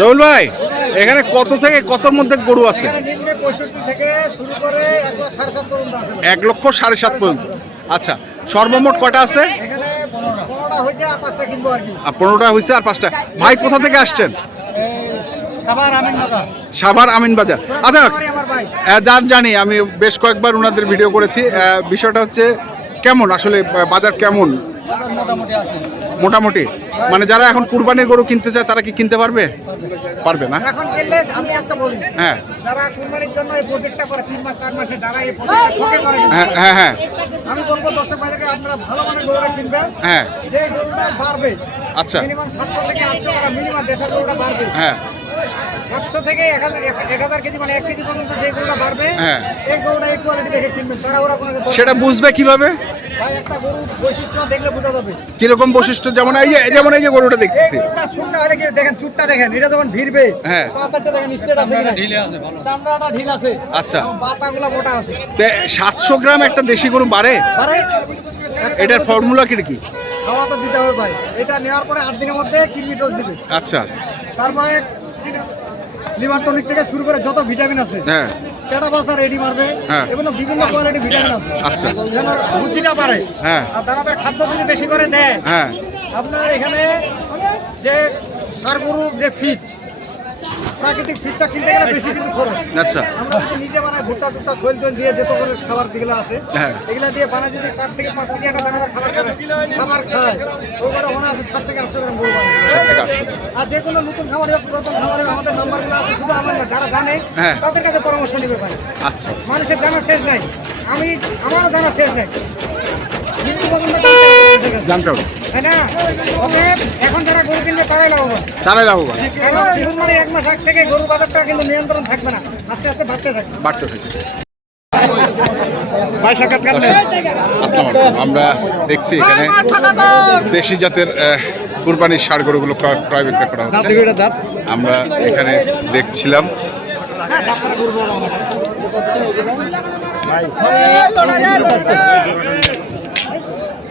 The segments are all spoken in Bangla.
রহুল ভাই, এখানে কত থেকে কতর মধ্যে গরু আছে? এক লক্ষ সাড়ে সাত পর্যন্ত। আচ্ছা সর্বমোট কটা আছে? পনেরোটা হয়েছে আর পাঁচটা। ভাই, কোথা থেকে আসছেন? সাভার আমিন বাজার। আচ্ছা ভাই জানি, আমি বেশ কয়েকবার ওনাদের ভিডিও করেছি। বিষয়টা হচ্ছে কেমন? আসলে বাজার কেমন? মোটামুটি মানে যারা এখন কুরবানির গরু কিনতে চায় তারা কি কিনতে পারবে? পারবে না? এখন গেলে আমি একটা বলি হ্যাঁ। যারা কুরবানির জন্য এই প্রজেক্টটা করে তিন মাস চার মাসে যারা এই প্রজেক্টটা সঙ্গে করে হ্যাঁ হ্যাঁ হ্যাঁ। আমি বলব দর্শক বাজারে আপনারা ভালো মানের গরুটা কিনবেন। হ্যাঁ। যে গরুটা বাড়বে আচ্ছা। মিনিমাম সাতশো থেকে আটশো টাকা মিনিমাম দেশের গরুটা বাড়বে। হ্যাঁ। সাতশো থেকে এক হাজার কেজি মানে এক কেজি পর্যন্ত যে গরুটা বাড়বে হ্যাঁ। এই গরুটা এই কোয়ালিটি দেখে কিনবেন তারা ওরা কোনো সেটা বুঝবে কীভাবে? ভাই বৈশিষ্ট্য দেখলে বোঝা যাবে। কীরকম বৈশিষ্ট্য? যেমন এই যে যেমন এই যে গরুটা দেখতেছি। দেখেন চুটটা দেখেন এটা যখন ভিড়বে হ্যাঁ। পাঁচ দেখেন স্টেট আছে কিনা। ঢিলে আছে ভালো। চামড়াটা ঢিল আছে। আচ্ছা। বাতাগুলো মোটা আছে। সাতশো গ্রাম একটা দেশি গরু বাড়ে? আরে এটার ফর্মুলা কি কি? খাওয়া তো দিতে হবে ভাই। এটা নেওয়ার পরে আট দিনের মধ্যে কিডনি ডোজ দিবে। আচ্ছা। তারপরে লিভার টনিক থেকে শুরু করে যত ভিটামিন আছে হ্যাঁ। পেটা বাসা রেডি মারবে হ্যাঁ। এবং বিভিন্ন কোয়ালিটি ভিটামিন আছে আচ্ছা। যেন রুচিটা বাড়ে হ্যাঁ। আর দানাদার খাদ্য যদি বেশি করে দেয় হ্যাঁ আপনার এখানে যে সার গরুর যে ফিট প্রাকৃতিক ফিটটা কিনতে গেলে বেশি কিন্তু খরচ। আচ্ছা। আমরা যদি নিজে বানাই ভুট্টা টুট্টা খোল টোল দিয়ে যেত করে খাবার যেগুলো আছে হ্যাঁ। এগুলা দিয়ে বানাই যদি চার থেকে পাঁচ কেজি একটা দানাদার খাবার করে খাবার খায় ওগুলো মনে আছে সাত থেকে আটশো গ্রাম আটশো আর যে কোনো নতুন খাবার হোক পুরাতন হোক, আমাদের নাম্বারগুলো আছে শুধু আমার না যারা জানে হ্যাঁ। তাদের কাছে পরামর্শ নিবে পারে আচ্ছা। মানুষের জানার শেষ নাই। আমি আমারও জানার শেষ নাই। মৃত্যু পর্যন্ত জানতে হবে অতএব এখন যারা গরু কিনবে তারাই লাভবান তারাই লাভবান কারণ এক মাস আগ থেকে বাজারটা কিন্তু নিয়ন্ত্রণ থাকবে না আস্তে আস্তে বাড়তে থাকবে বাড়তে থাকে ভাই সাক্ষাৎকার আসসালামু আলাইকুম আমরা দেখছি এখানে দেশি জাতের আহ, কুরবানির ষাড় গরুগুলো ক্রয় ক্রয় বিক্রয় করা হচ্ছে আমরা এখানে দেখছিলাম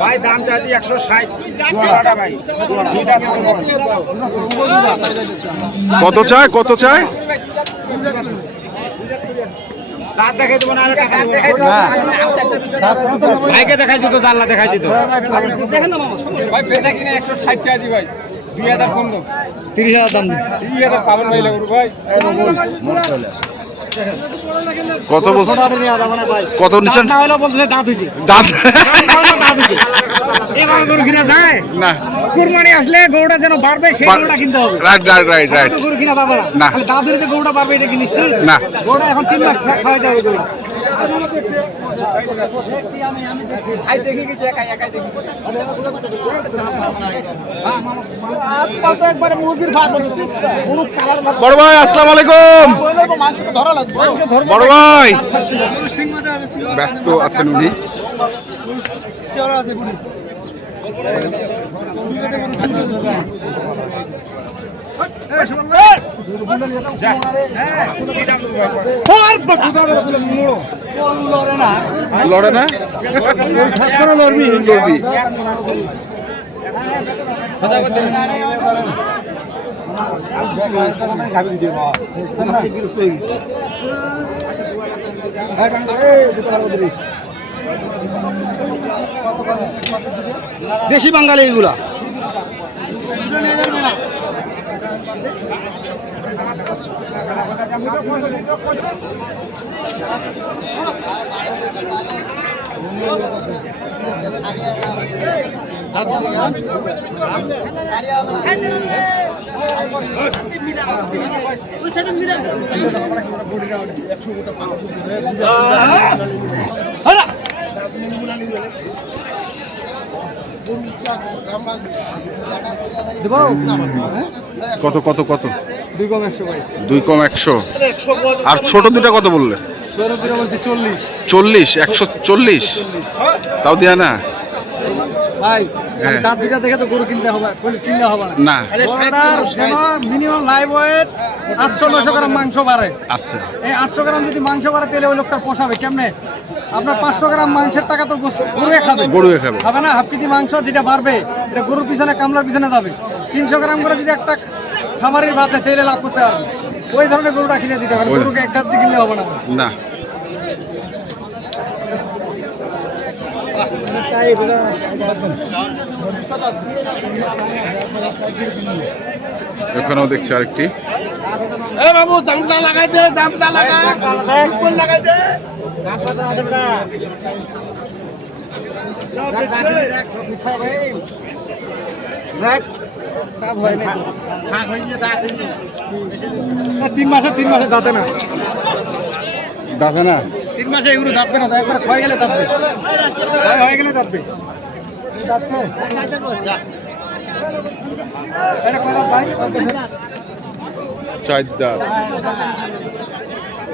ভাই দাম চাচ্ছি একশো ষাট ভাই কত চায় কত চায় দাঁত দেখাই দেবো না। ভাইকে দেখাইছি তো জানলা দেখাইছি তো। দেখেন না মামা ভাই বেচা কিনে একশো ষাট চাচ্ছি ভাই। তিরিশ হাজার দাম কত কত নিছেন না হলেও বলতেছে দাঁত হয়েছে। দাঁত? দাঁত হয়েছে। এভাবে গরু কিনা যায়? না। কুরবানি আসলে গরুটা যেন বাড়বে সেই গরুটা কিনতে হবে। রাইট রাইট রাইট রাইট তো গরু কিনা যাবে না। খালি দাঁত ধরে গরুটা পারবে এটা কি নিশ্চিত? না। গরুটা এখন তিন মাস খাওয়াইতে হবে বড় ভাই আসসালামু আলাইকুম। বড় ভাই। ব্যস্ত আছেন উনি। লড়ে না। লড়বি? লড়বি। দেশি বাঙালি এগুলা একশো কত কত কত? দুই কম একশো আর ছোট দুটা কত বললে? বলছি চল্লিশ। চল্লিশ একশো চল্লিশ? তাও দেয়া না? ভাই হ্যাঁ। দেখে তো গরু কিনতে হবে কিনতে হবে না। মিনিমাম লাইভ ওয়েট আটশো নশো গ্রাম মাংস বাড়ে। আচ্ছা। এই আটশো গ্রাম যদি মাংস বাড়ে তাহলে ওই লোকটার পোষাবে কেমনে? আপনার পাঁচশো গ্রাম মাংসের টাকা তো গরুয়ে খাবে। গরুয়ে খাবে। খাবে না? হাফ কেজি মাংস যেটা বাড়বে এটা গরুর পিছনে কামলার পিছনে যাবে। তিনশো গ্রাম করে যদি একটা খামারের ভাতে তেলে লাভ করতে পারবে। ওই ধরনের গরুটা কিনে দিতে হবে ওই- গরুকে এক গাছ কিনলে হবে না। না। এখানেও দেখছি আরেকটি। তিন মাসে তিন মাসে দাঁতে না। দাদা না? তিন মাসে এগুলো দাঁতবে না একবার হয়ে গেলে দাঁতবে। ক্ষয় হয়ে গেলে দাঁতবে। দাঁত? চার দাঁত।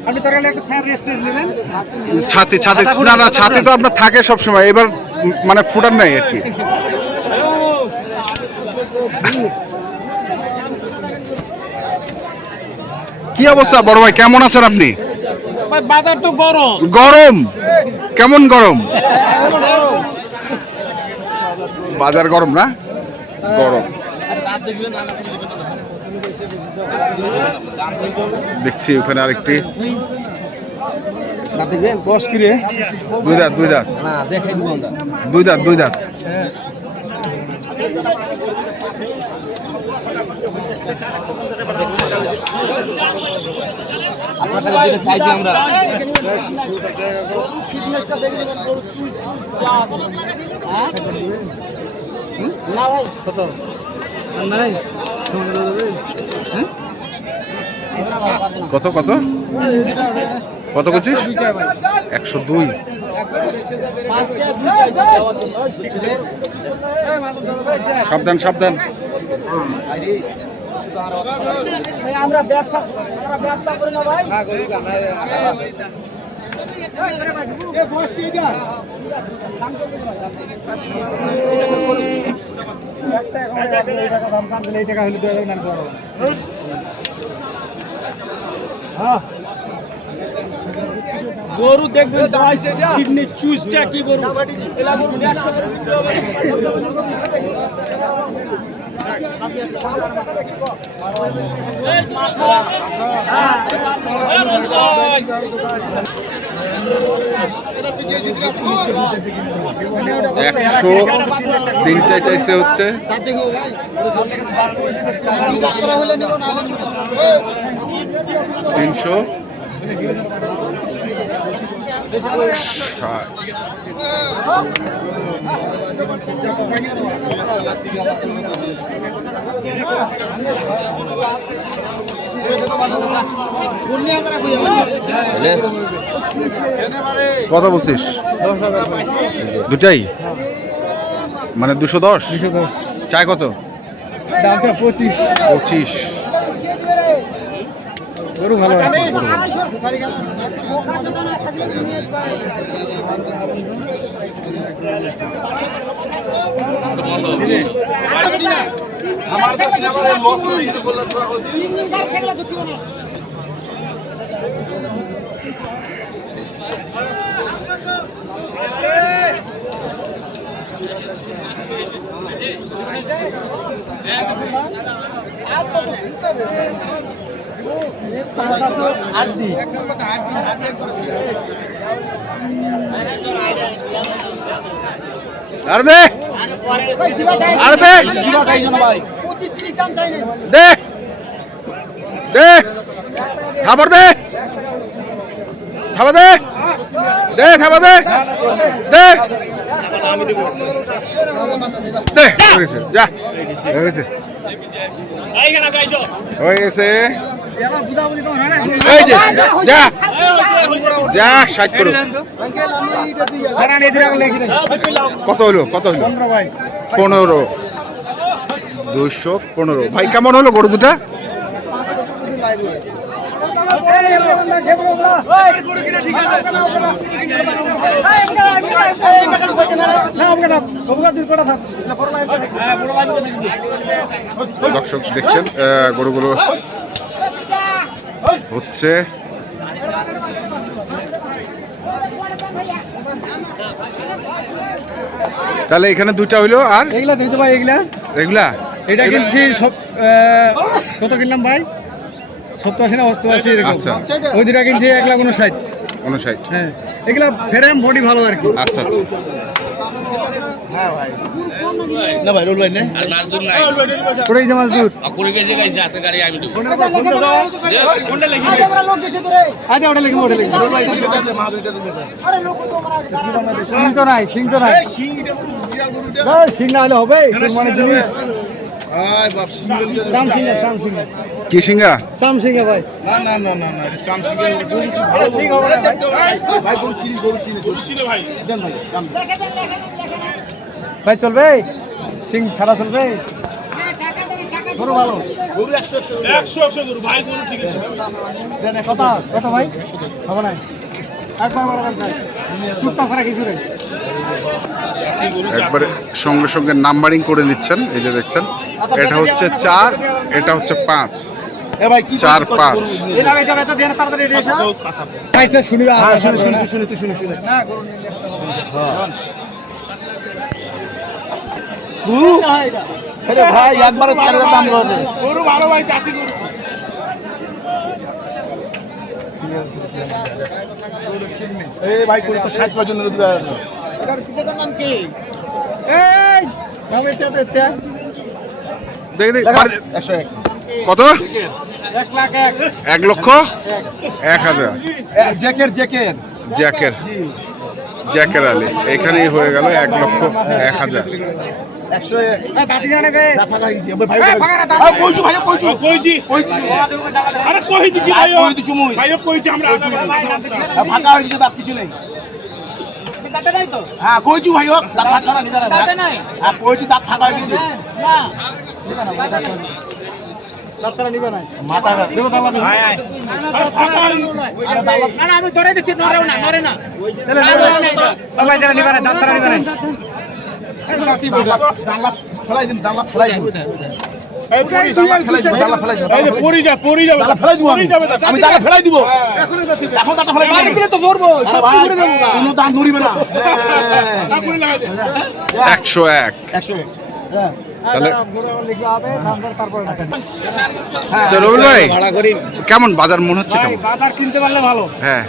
আপনি তোর একটা ছায়ার রেস্ট ছাতি ছাতি না না ছাতি তো আপনার থাকে সব সময় এবার মানে ফুটার নাই আর কি। কি অবস্থা বড় ভাই? কেমন আছেন আপনি? বাজার তো গরম। গরম? কেমন গরম? বাজার গরম না? গরম। দেখছি ওখানে আরেকটি। দেখবেন? বস কি রে? দুই দাঁত দুই দাঁত। না দেখাই দিব দুই দাঁত দুই দাঁত। আপনার কাছে যেটা চাইছি আমরা। কত নাই কত কত? কত করছিস? একশো দুই। সাবধান সাবধান। আমরা ব্যবসা ব্যবসা করি না ভাই। গরু দেখবেন কিডনি চুজটা কি গরু গরু করে বিক্রি হবে। এই মাথা। এই রোজগার। একশো তিনটায় চাইছে হচ্ছে। তিনশো ষাট। কত বলছিস? দুটাই? মানে দুশো দশ? চায় কত? পঁচিশ। পঁচিশ। গরু ভালো আরে দে আরে দে পঁচিশ দে দে খাবার দে! খাবার দে! দে খাবার দে! দে! দে হয়ে গেছে যা হয়ে গেছে। হয়ে গেছে। কত হলো কত হলো? পনেরো। দুইশো পনেরো। ভাই, কেমন হলো গরু দুটা? দর্শক দেখছেন গরুগুলো হচ্ছে তাহলে এখানে দুইটা হইল আর এগুলা দেখতে ভাই এগুলা? এগুলা? এটা কিনছি সব কত কিনলাম ভাই? সত্তর আশি না অষ্টআশি এরকম? আচ্ছা। ওই দুটা কিনছি এক লাখ উনষাট উনষাট হ্যাঁ। এগুলা ফ্রেম বডি ভালো আর কি। আচ্ছা আচ্ছা। ওটাই যে মাছ দূর আচ্ছা ওটা লিখব ওটা লিখব সিং তো নাই সিং তো নাই না, সিং না হলে হবে মানে জিনিস। চাম সিঙ্গা চাম সিঙ্গা কি সিঙ্গা চাম সিঙ্গা ভাই। আরে সিং হবে না ভাই। ভাই চলবে? সিং ছাড়া চলবে? গরু ভালো। কত কত ভাই? হবে না একবার বড় কথা চুপটা ছাড়া কিছু নেই। একবারে সঙ্গে সঙ্গে নাম্বারিং করে নিচ্ছেন এই যে দেখছেন। এটা হচ্ছে চার এটা হচ্ছে পাঁচ। চার পাঁচ। আচ্ছা শুনি হ্যাঁ শুনি শুনি না গরু ভাই একবারে চার হাজার দাম রয়েছে গরু ভালো ভাই জাতি গরু। এই ভাই করে তো ষাট পর্যন্ত দিতে হবে এই আমি তো দেখতে দেখি দেখি, দেখা বাড়ি- একশো এক। কত? এক লক্ষ? এক হাজার। জ্যাকের জ্যাকের। জ্যাকের। জ্যাকের আলী। এখানেই হয়ে গেল এক লক্ষ এক হাজার। ওই ভাই এই ফাঁকা না, দাদা। আরে কইছু ভাই কইছু। কইছি। কইছু। আরে কই দিছি ভাই ভাই কই দিছু মুই। ভাই কইছি আমরা আগে আর ফাঁকা হয়ে গেছে তার কিছু নেই। হ্যাঁ কইছু ভাই হোক দাঁত ছাড়া নিতে নাই? হ্যাঁ কইছু দাঁত ফাঁকা হয়ে গেছে না। নিবে না আমি আমি একশো এক। একশো কেমন বাজার মনে হচ্ছে বাজার কিনতে পারলে ভালো। হ্যাঁ।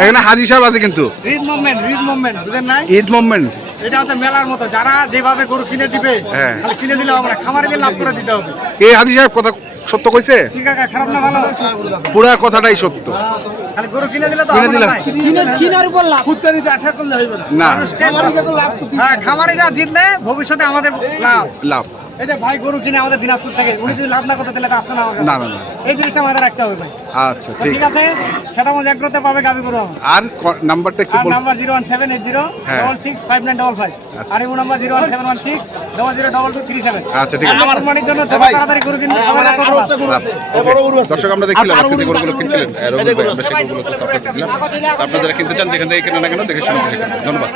এখানে হাজি সাহেব আছে কিন্তু রিদ মুভমেন্ট রিদ মুভমেন্ট বুঝেন নাই? ঈদ মুভমেন্ট এটা হচ্ছে মেলার মতো। যারা যেভাবে গরু কিনে দিবে হ্যাঁ। কিনে দিলে হবে না খামারিদের লাভ করে দিতে হবে। এই হাজি সাহেব কথা সত্য কইছে? ঠিক আছে খারাপ না ভালো? পুরা কথাটাই সত্য। খালি গরু কিনে দিলে তো কিনে হবে কিনে কিনার উপর লাভ। খুঁজতে নিতে আশা করলে হইবে না। হ্যাঁ খামারিরা জিতলে ভবিষ্যতে আমাদের লাভ। লাভ। এই যে ভাই গরু কিনে আমাদের দিনাজপুর থেকে উনি যদি লাভ না করতে তাহলে আসতো না না, না, না। এই জিনিসটা মাথায় রাখতে হবে ভাই। আচ্ছা ঠিক। ঠিক আছে সেটা মধ্যে একগ্রতে পাবে গাবি গরু আর নাম্বারটা একটু আর number zero one seven eight zero হ্যাঁ। Double six five nine double five. আর এই number zero one seven one six double zero double two three seven. আচ্ছা ঠিক আছে। আমার জন্য যত তাড়াতাড়ি গরু কিনতে বড় গরু আছে। দর্শক আমরা দেখছিলাম গরু গরুগুলো কিনছিলেন। রবি ভাই আমরা সেই গরুগুলো তো আপনাদের দিলাম আপনারা যারা কিনতে চান যেখান থেকে কেনা না কেন দেখে শুনে ধন্যবাদ।